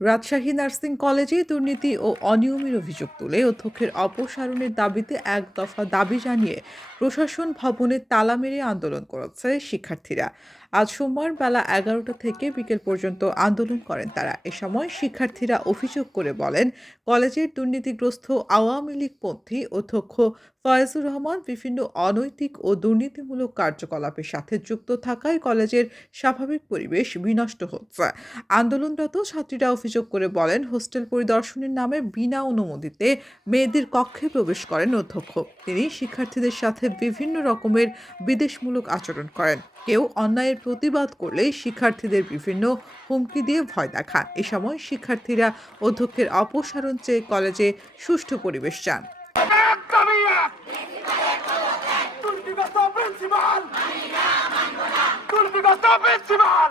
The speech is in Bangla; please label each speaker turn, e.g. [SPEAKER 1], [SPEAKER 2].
[SPEAKER 1] রাজশাহী নার্সিং কলেজে দুর্নীতি ও অনিয়মের অভিযোগ তুলে অধ্যক্ষের অপসারণের দাবিতে এক দফা দাবি জানিয়ে প্রশাসন ভবনে তালা মেরে আন্দোলন করেছে শিক্ষার্থীরা। আজ সোমবার বেলা এগারোটা থেকে বিকেল পর্যন্ত আন্দোলন করেন তারা। এ সময় শিক্ষার্থীরা অভিযোগ করে বলেন, কলেজের দুর্নীতিগ্রস্ত আওয়ামী লীগপন্থী অধ্যক্ষ ফয়েজুর রহমান বিভিন্ন অনৈতিক ও দুর্নীতিমূলক কার্যকলাপের সাথে যুক্ত থাকায় কলেজের স্বাভাবিক পরিবেশ বিনষ্ট হচ্ছে। আন্দোলনরত ছাত্রীরা অভিযোগ করে বলেন, হোস্টেল পরিদর্শনের নামে বিনা অনুমতিতে মেয়েদের কক্ষে প্রবেশ করেন অধ্যক্ষ। তিনি শিক্ষার্থীদের সাথে বিভিন্ন রকমের বিদেশমূলক আচরণ করেন। কেউ অন্যায়ের প্রতিবাদ করলে শিক্ষার্থীদের বিভিন্ন হুমকি দিয়ে ভয় দেখান। এ সময় শিক্ষার্থীরা অধ্যক্ষের অপসারণ চেয়ে কলেজে সুষ্ঠু পরিবেশ চান
[SPEAKER 2] এক দাবি এক প্রিন্সিপাল দুর্নীতিগ্রস্ত প্রিন্সিপাল